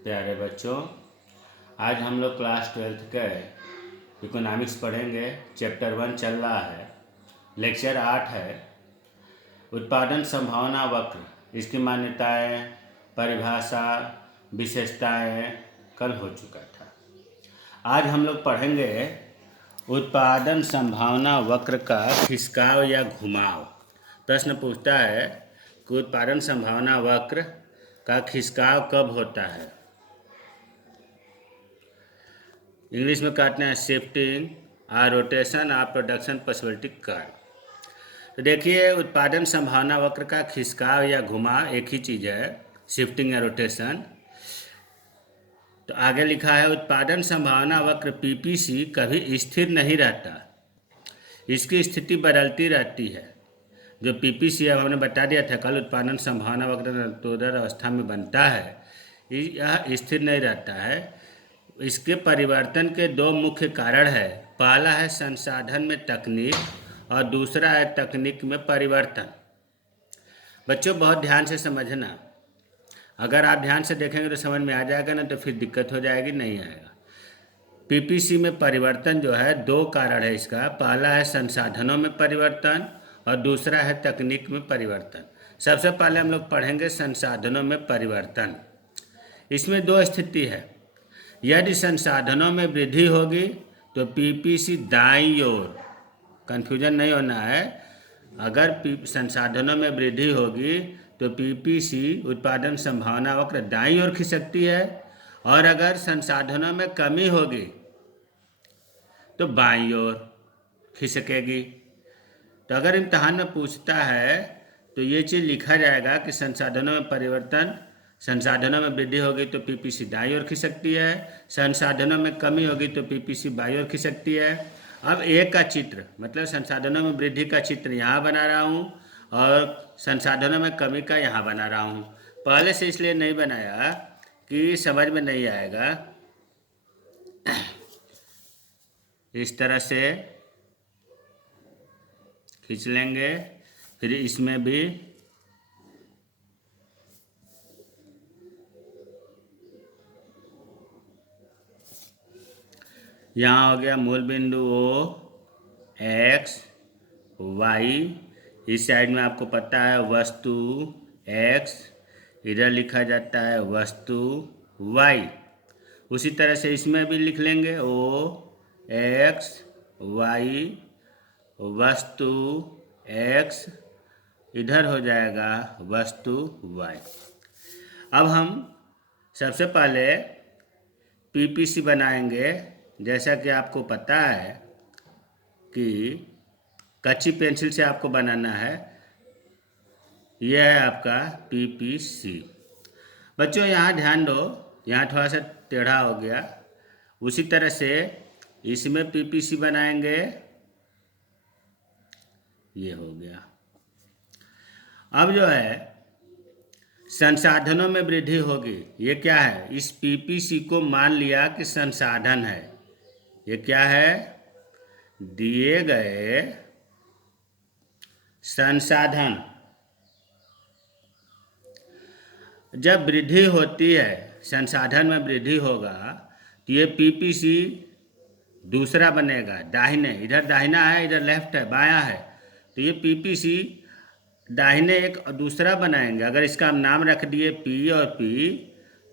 प्यारे बच्चों, आज हम लोग क्लास 12th के इकोनॉमिक्स पढ़ेंगे। चैप्टर 1 चल रहा है, लेक्चर 8 है उत्पादन संभावना वक्र। इसकी मान्यताएं, परिभाषा, विशेषताएं कल हो चुका था। आज हम लोग पढ़ेंगे उत्पादन संभावना वक्र का खिसकाव या घुमाव। प्रश्न पूछता है कि उत्पादन संभावना वक्र का खिसकाव कब होता है। इंग्लिश में काटना है शिफ्टिंग और rotation of production possibility curve. तो देखिए, उत्पादन संभावना वक्र का खिसकाव या घुमाव एक ही चीज़ है, शिफ्टिंग या रोटेशन। तो आगे लिखा है उत्पादन संभावना वक्र पीपीसी कभी स्थिर नहीं रहता, इसकी स्थिति बदलती रहती है। जो पीपीसी अब हमने बता दिया था कल, उत्पादन संभावना वक्र नतोदर अवस्था में बनता है, यह स्थिर नहीं रहता है। इसके परिवर्तन के दो मुख्य कारण है। पहला है संसाधन में तकनीक और दूसरा है तकनीक में परिवर्तन। बच्चों बहुत ध्यान से समझना, अगर आप ध्यान से देखेंगे तो समझ में आ जाएगा, ना तो फिर दिक्कत हो जाएगी, नहीं आएगा। पीपीसी में परिवर्तन जो है, दो कारण है इसका। पहला है संसाधनों में परिवर्तन और दूसरा है तकनीक में परिवर्तन। सबसे पहले हम लोग पढ़ेंगे संसाधनों में परिवर्तन। इसमें दो स्थिति है। यदि संसाधनों में वृद्धि होगी तो पीपीसी दाईं ओर, कन्फ्यूजन नहीं होना है, अगर संसाधनों में वृद्धि होगी तो पीपीसी उत्पादन संभावना वक्र दाईं ओर खिसकती है, और अगर संसाधनों में कमी होगी तो बाईं ओर खिसकेगी। तो अगर इम्तहान में पूछता है तो ये चीज़ लिखा जाएगा कि संसाधनों में परिवर्तन, संसाधनों में वृद्धि होगी तो पीपीसी दाईं ओर खिसकती है, संसाधनों में कमी होगी तो पीपीसी बाईं ओर खिसकती है। अब एक का चित्र, मतलब संसाधनों में वृद्धि का चित्र यहाँ बना रहा हूँ और संसाधनों में कमी का यहाँ बना रहा हूँ। पहले से इसलिए नहीं बनाया कि समझ में नहीं आएगा। इस तरह से खींच लेंगे, फिर इसमें भी यहाँ हो गया मूल बिंदु O, X, Y। इस साइड में आपको पता है वस्तु X, इधर लिखा जाता है वस्तु Y। उसी तरह से इसमें भी लिख लेंगे O, X, Y, वस्तु X, इधर हो जाएगा वस्तु Y। अब हम सबसे पहले पीपीसी बनाएंगे। जैसा कि आपको पता है कि कच्ची पेंसिल से आपको बनाना है। यह है आपका पीपीसी। बच्चों यहाँ ध्यान दो, यहाँ थोड़ा सा टेढ़ा हो गया। उसी तरह से इसमें पीपीसी बनाएंगे, ये हो गया। अब जो है संसाधनों में वृद्धि होगी, ये क्या है, इस पीपीसी को मान लिया कि संसाधन है। ये क्या है, दिए गए संसाधन। जब वृद्धि होती है, संसाधन में वृद्धि होगा तो ये पीपीसी दूसरा बनेगा, दाहिने, इधर दाहिना है, इधर लेफ्ट है, बायां है, तो ये पीपीसी दाहिने एक दूसरा बनाएंगे। अगर इसका हम नाम रख दिए पी और पी,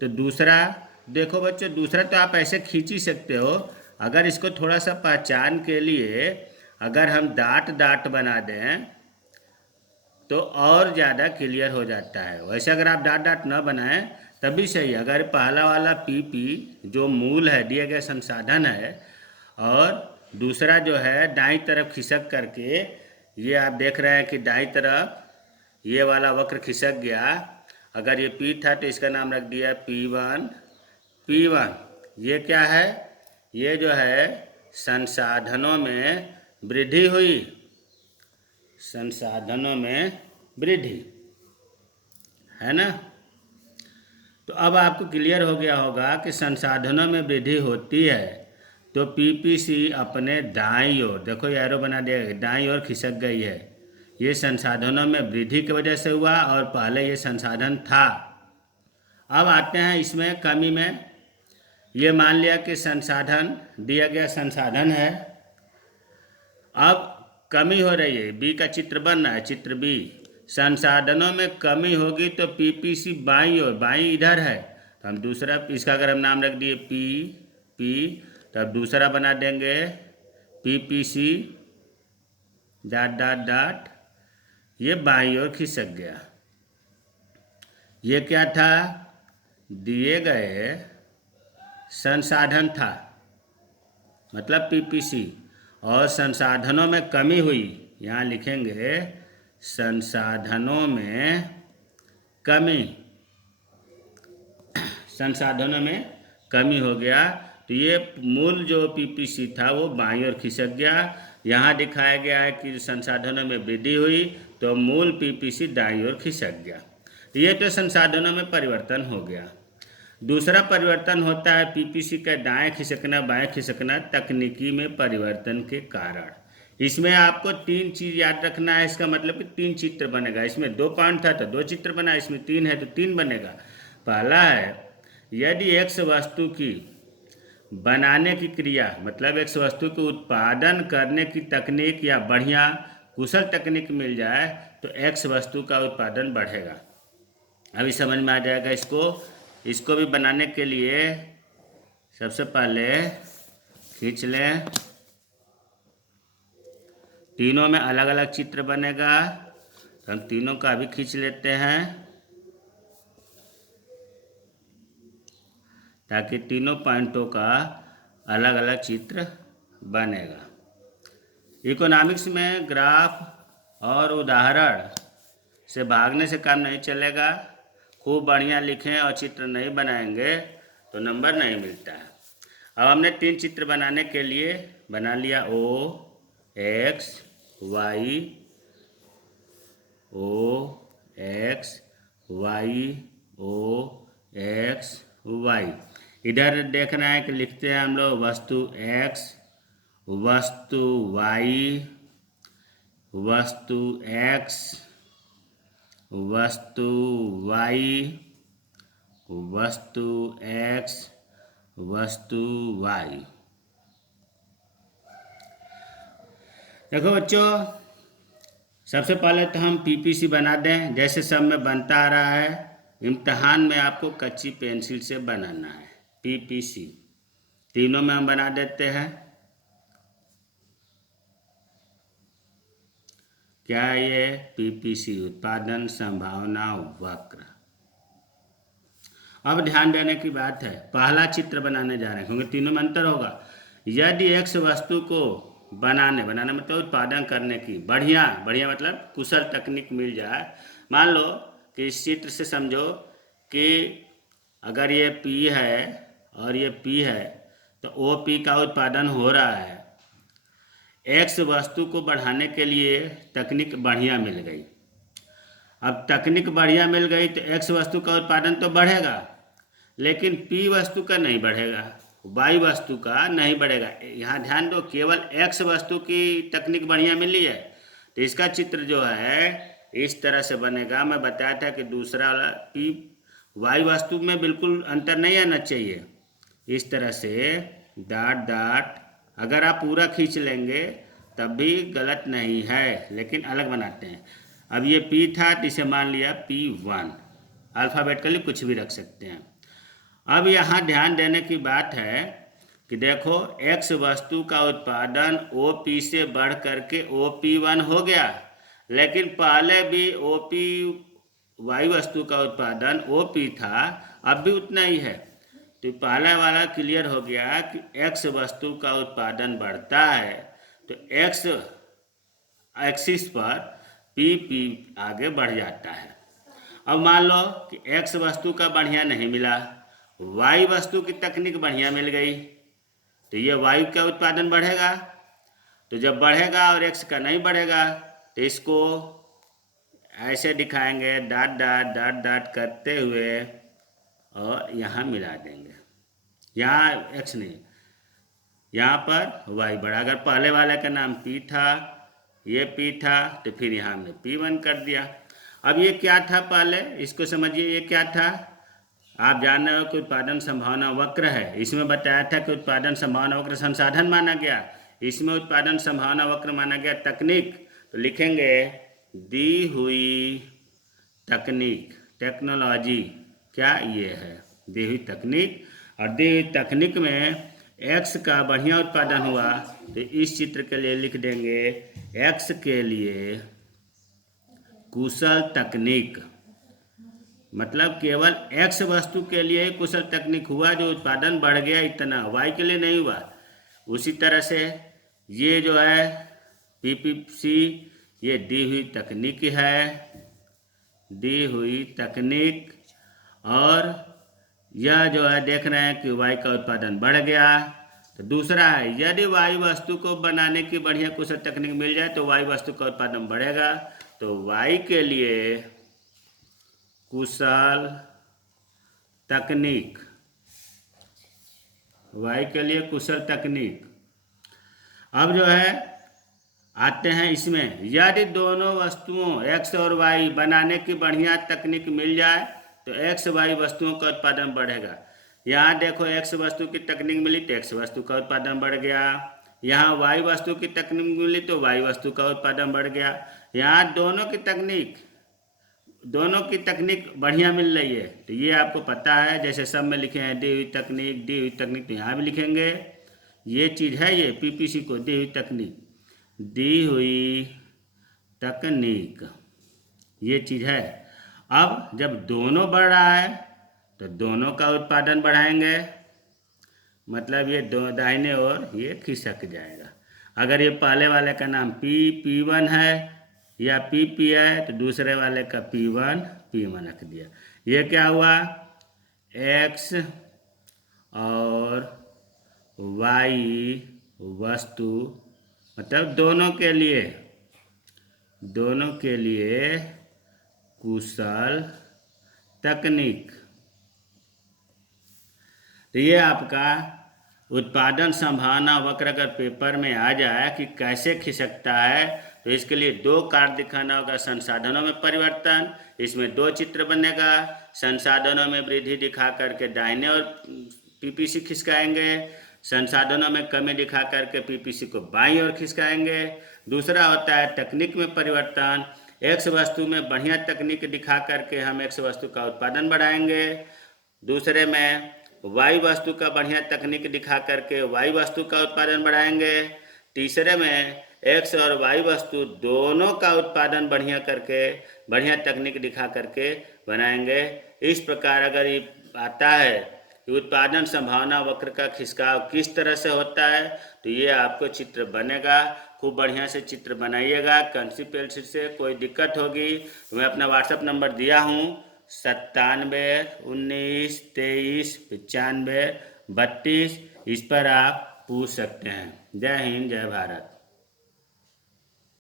तो दूसरा, देखो बच्चों, दूसरा तो आप ऐसे खींच ही सकते हो। अगर इसको थोड़ा सा पहचान के लिए अगर हम डाट डाट बना दें तो और ज़्यादा क्लियर हो जाता है। वैसे अगर आप डाट डाट न बनाएं तब भी सही है। अगर पहला वाला पी जो मूल है, दिए गए संसाधन है, और दूसरा जो है दाईं तरफ खिसक करके, ये आप देख रहे हैं कि दाईं तरफ ये वाला वक्र खिसक गया। अगर ये पी था तो इसका नाम रख दिया P1। P1 ये क्या है, ये जो है संसाधनों में वृद्धि हुई, संसाधनों में वृद्धि है ना। तो अब आपको क्लियर हो गया होगा कि संसाधनों में वृद्धि होती है तो पीपीसी अपने दाईं ओर, देखो एरो बना दिया, दाईं ओर खिसक गई है। ये संसाधनों में वृद्धि की वजह से हुआ और पहले ये संसाधन था। अब आते हैं इसमें कमी में। ये मान लिया कि संसाधन दिया गया संसाधन है। अब कमी हो रही है, बी का चित्र बन रहा है, चित्र बी। संसाधनों में कमी होगी तो पीपीसी बाईं और बाईं इधर है, तो हम दूसरा इसका अगर हम नाम रख दिए पी पी, तब दूसरा बना देंगे पीपीसी डॉट डॉट डॉट, ये बाईं ओर खिसक गया। ये क्या था, दिए गए संसाधन था, मतलब पीपीसी, और संसाधनों में कमी हुई, यहाँ लिखेंगे संसाधनों में कमी, संसाधनों में कमी हो गया, तो ये मूल जो पीपीसी था वो बाईं ओर खिसक गया। यहाँ दिखाया गया है कि संसाधनों में वृद्धि हुई तो मूल पीपीसी दाईं ओर खिसक गया। ये तो संसाधनों में परिवर्तन हो गया। दूसरा परिवर्तन होता है पीपीसी का दाएं खिसकना बाएं खिसकना, तकनीकी में परिवर्तन के कारण। इसमें आपको 3 चीज़ याद रखना है, इसका मतलब कि 3 चित्र बनेगा। इसमें 2 पॉइंट था तो 2 चित्र बना, इसमें 3 है तो 3 बनेगा। पहला है, यदि एक्स वस्तु की बनाने की क्रिया, मतलब एक्स वस्तु के उत्पादन करने की तकनीक या बढ़िया कुशल तकनीक मिल जाए तो एक्स वस्तु का उत्पादन बढ़ेगा। अभी समझ में आ जाएगा इसको भी बनाने के लिए सबसे पहले खींच लें, तीनों में अलग अलग चित्र बनेगा, तो हम तीनों का भी खींच लेते हैं ताकि तीनों पॉइंटों का अलग अलग चित्र बनेगा। इकोनॉमिक्स में ग्राफ और उदाहरण से भागने से काम नहीं चलेगा। खूब बढ़िया लिखें और चित्र नहीं बनाएंगे तो नंबर नहीं मिलता है। अब हमने 3 चित्र बनाने के लिए बना लिया, ओ एक्स वाई, ओ एक्स वाई, ओ एक्स वाई। इधर देखना है कि लिखते हैं हम लोग वस्तु एक्स, वस्तु वाई, वस्तु एक्स, वस्तु वाई, वस्तु एक्स, वस्तु वाई। देखो बच्चों, सबसे पहले तो हम पीपीसी बना दें, जैसे सब में बनता आ रहा है। इम्तहान में आपको कच्ची पेंसिल से बनाना है पीपीसी। तीनों में हम बना देते हैं। क्या ये पीपीसी उत्पादन संभावना वक्र। अब ध्यान देने की बात है, पहला चित्र बनाने जा रहे हैं क्योंकि तीनों में अंतर होगा। यदि एक्स वस्तु को बनाने मतलब उत्पादन करने की बढ़िया मतलब कुशल तकनीक मिल जाए। मान लो कि इस चित्र से समझो कि अगर ये P है और ये P है तो OP का उत्पादन हो रहा है। एक्स वस्तु को बढ़ाने के लिए तकनीक बढ़िया मिल गई। अब तकनीक बढ़िया मिल गई तो एक्स वस्तु का उत्पादन तो बढ़ेगा, लेकिन P वस्तु का नहीं बढ़ेगा, वाई वस्तु का नहीं बढ़ेगा। यहाँ ध्यान दो, केवल एक्स वस्तु की तकनीक बढ़िया मिली है तो इसका चित्र जो है इस तरह से बनेगा। मैं बताया था कि दूसरा वाला P वाई वस्तु में बिल्कुल अंतर नहीं आना चाहिए। इस तरह से डॉट डॉट, अगर आप पूरा खींच लेंगे तब भी गलत नहीं है, लेकिन अलग बनाते हैं। अब ये P था तो इसे मान लिया P1, अल्फ़ाबेटिकली कुछ भी रख सकते हैं। अब यहाँ ध्यान देने की बात है कि देखो एक्स वस्तु का उत्पादन OP से बढ़ करके OP1 हो गया, लेकिन पहले भी OP वाई वस्तु का उत्पादन OP था, अब भी उतना ही है। तो पहला वाला क्लियर हो गया कि एक्स वस्तु का उत्पादन बढ़ता है तो एक्स एक्सिस पर P आगे बढ़ जाता है। अब मान लो कि एक्स वस्तु का बढ़िया नहीं मिला, वाई वस्तु की तकनीक बढ़िया मिल गई, तो ये वायु का उत्पादन बढ़ेगा। तो जब बढ़ेगा और एक्स का नहीं बढ़ेगा तो इसको ऐसे दिखाएंगे, डॉट डॉट डॉट डॉट करते हुए और यहाँ मिला देंगे। यहाँ एक्स नहीं, यहाँ पर वाई बढ़ा। अगर पहले वाले का नाम P था, ये P था, तो फिर यहाँ हमने P1 कर दिया। अब ये क्या था पहले, इसको समझिए, ये क्या था, आप जान रहे हो कि उत्पादन संभावना वक्र है। इसमें बताया था कि उत्पादन संभावना वक्र संसाधन माना गया, इसमें उत्पादन संभावना वक्र माना गया तकनीक। तो लिखेंगे दी हुई तकनीक, टेक्नोलॉजी क्या ये है, दी हुई तकनीक। और दी हुई तकनीक में एक्स का बढ़िया उत्पादन हुआ तो इस चित्र के लिए लिख देंगे एक्स के लिए कुशल तकनीक। मतलब केवल एक्स वस्तु के लिए ही कुशल तकनीक हुआ जो उत्पादन बढ़ गया इतना, वाई के लिए नहीं हुआ। उसी तरह से ये जो है पीपीसी, ये दी हुई तकनीक है, दी हुई तकनीक। और यह जो है देख रहे हैं कि वाई का उत्पादन बढ़ गया। तो दूसरा है यदि वाई वस्तु को बनाने की बढ़िया कुशल तकनीक मिल जाए तो वाई वस्तु का उत्पादन बढ़ेगा। तो वाई के लिए कुशल तकनीक, वाई के लिए कुशल तकनीक। अब जो है आते हैं इसमें, यदि दोनों वस्तुओं एक्स और वाई बनाने की बढ़िया तकनीक मिल जाए तो एक्स वाई वस्तुओं का उत्पादन बढ़ेगा। यहाँ देखो एक्स वस्तु की तकनीक मिली तो एक्स वस्तु का उत्पादन बढ़ गया, यहाँ वाई वस्तु की तकनीक मिली तो वाई वस्तु का उत्पादन बढ़ गया। यहाँ दोनों की तकनीक बढ़िया मिल रही है तो ये आपको पता है, जैसे सब में लिखे हैं दी हुई तकनीक, दी हुई तकनीक, तो यहाँ भी लिखेंगे ये चीज़ है, ये पीपीसी को दी हुई तकनीक, दी हुई तकनीक ये चीज़ है। अब जब दोनों बढ़ रहा है तो दोनों का उत्पादन बढ़ाएंगे, मतलब ये दो दाहिने ओर ये खिसक जाएगा। अगर ये पहले वाले का नाम P1 है या PP है तो दूसरे वाले का P1 रख दिया। ये क्या हुआ, X और Y वस्तु, मतलब दोनों के लिए कुशल तकनीक। तो ये आपका उत्पादन संभावना वक्र अगर पेपर में आ जाए कि कैसे खिसकता है तो इसके लिए दो कार्य दिखाना होगा। संसाधनों में परिवर्तन, इसमें दो चित्र बनेगा, संसाधनों में वृद्धि दिखा करके दाहिने और पीपीसी खिसकाएंगे, संसाधनों में कमी दिखा करके पीपीसी को बाईं ओर खिसकाएंगे। दूसरा होता है तकनीक में परिवर्तन, एक्स वस्तु में बढ़िया तकनीक दिखा करके हम एक्स वस्तु का उत्पादन बढ़ाएंगे, दूसरे में वाई वस्तु का बढ़िया तकनीक दिखा करके वाई वस्तु का उत्पादन बढ़ाएंगे, तीसरे में एक्स और वाई वस्तु दोनों का उत्पादन बढ़िया तकनीक दिखा करके बनाएंगे। इस प्रकार अगर ये आता है कि उत्पादन संभावना वक्र का खिसकाव किस तरह से होता है तो ये आपको चित्र बनेगा। खूब बढ़िया से चित्र बनाइएगा, कैंची पेंसिल से। कोई दिक्कत होगी तो मैं अपना व्हाट्सएप नंबर दिया हूँ 97 19 23 95 32, इस पर आप पूछ सकते हैं। जय हिंद, जय भारत।